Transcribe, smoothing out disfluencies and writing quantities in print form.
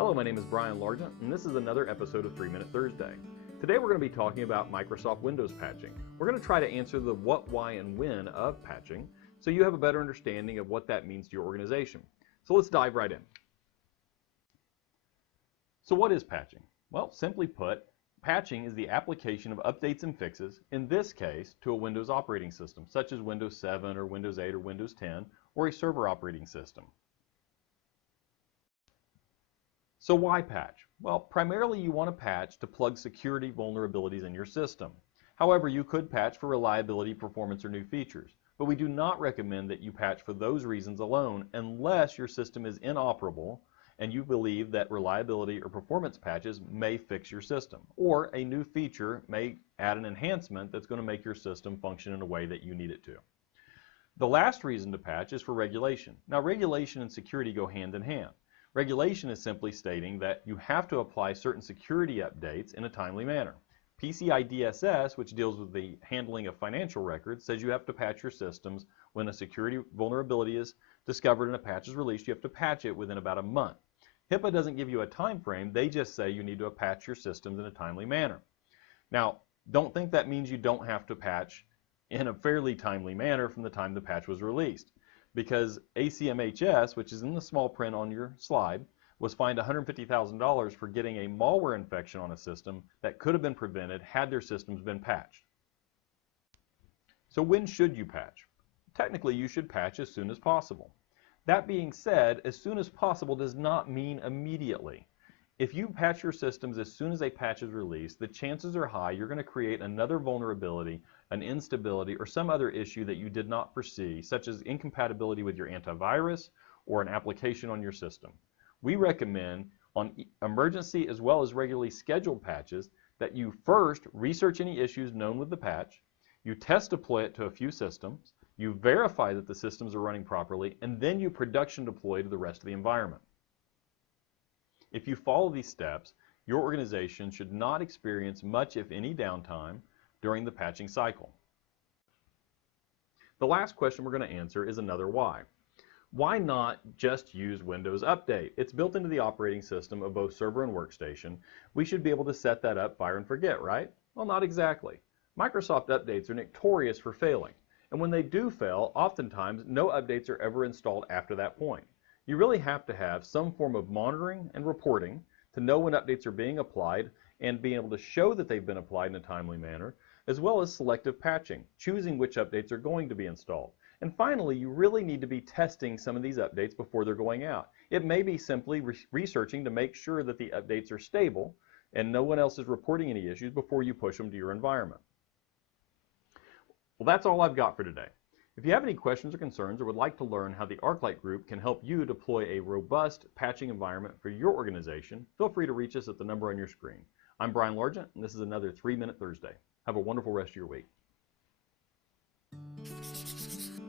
Hello, my name is Brian Largent, and this is another episode of 3 Minute Thursday. Today we're going to be talking about Microsoft Windows patching. We're going to try to answer the what, why, and when of patching so you have a better understanding of what that means to your organization. So let's dive right in. So what is patching? Well, simply put, patching is the application of updates and fixes, in this case, to a Windows operating system, such as Windows 7 or Windows 8 or Windows 10, or a server operating system. So why patch? Well, primarily you want to patch to plug security vulnerabilities in your system. However, you could patch for reliability, performance, or new features. But we do not recommend that you patch for those reasons alone unless your system is inoperable and you believe that reliability or performance patches may fix your system, or a new feature may add an enhancement that's going to make your system function in a way that you need it to. The last reason to patch is for regulation. Now, regulation and security go hand in hand. Regulation is simply stating that you have to apply certain security updates in a timely manner. pci-dss, which deals with the handling of financial records, says you have to patch your systems when a security vulnerability is discovered and a patch is released. You have to patch it within about a month. HIPAA doesn't give you a time frame. They just say you need to patch your systems in a timely manner. Now, don't think that means you don't have to patch in a fairly timely manner from the time the patch was released, because ACMHS, which is in the small print on your slide, was fined $150,000 for getting a malware infection on a system that could have been prevented had their systems been patched. So when should you patch? Technically, you should patch as soon as possible. That being said, as soon as possible does not mean immediately. If you patch your systems as soon as a patch is released, the chances are high you're going to create another vulnerability, an instability, or some other issue that you did not foresee, such as incompatibility with your antivirus or an application on your system. We recommend on emergency as well as regularly scheduled patches that you first research any issues known with the patch, you test deploy it to a few systems, you verify that the systems are running properly, and then you production deploy to the rest of the environment. If you follow these steps, your organization should not experience much, if any, downtime during the patching cycle. The last question we're going to answer is another why. Why not just use Windows Update? It's built into the operating system of both server and workstation. We should be able to set that up, fire and forget, right? Well, not exactly. Microsoft updates are notorious for failing. And when they do fail, oftentimes no updates are ever installed after that point. You really have to have some form of monitoring and reporting to know when updates are being applied and being able to show that they've been applied in a timely manner, as well as selective patching, choosing which updates are going to be installed. And finally, you really need to be testing some of these updates before they're going out. It may be simply researching to make sure that the updates are stable and no one else is reporting any issues before you push them to your environment. Well, that's all I've got for today. If you have any questions or concerns or would like to learn how the ArcLight Group can help you deploy a robust patching environment for your organization, feel free to reach us at the number on your screen. I'm Brian Largent, and this is another 3 Minute Thursday. Have a wonderful rest of your week.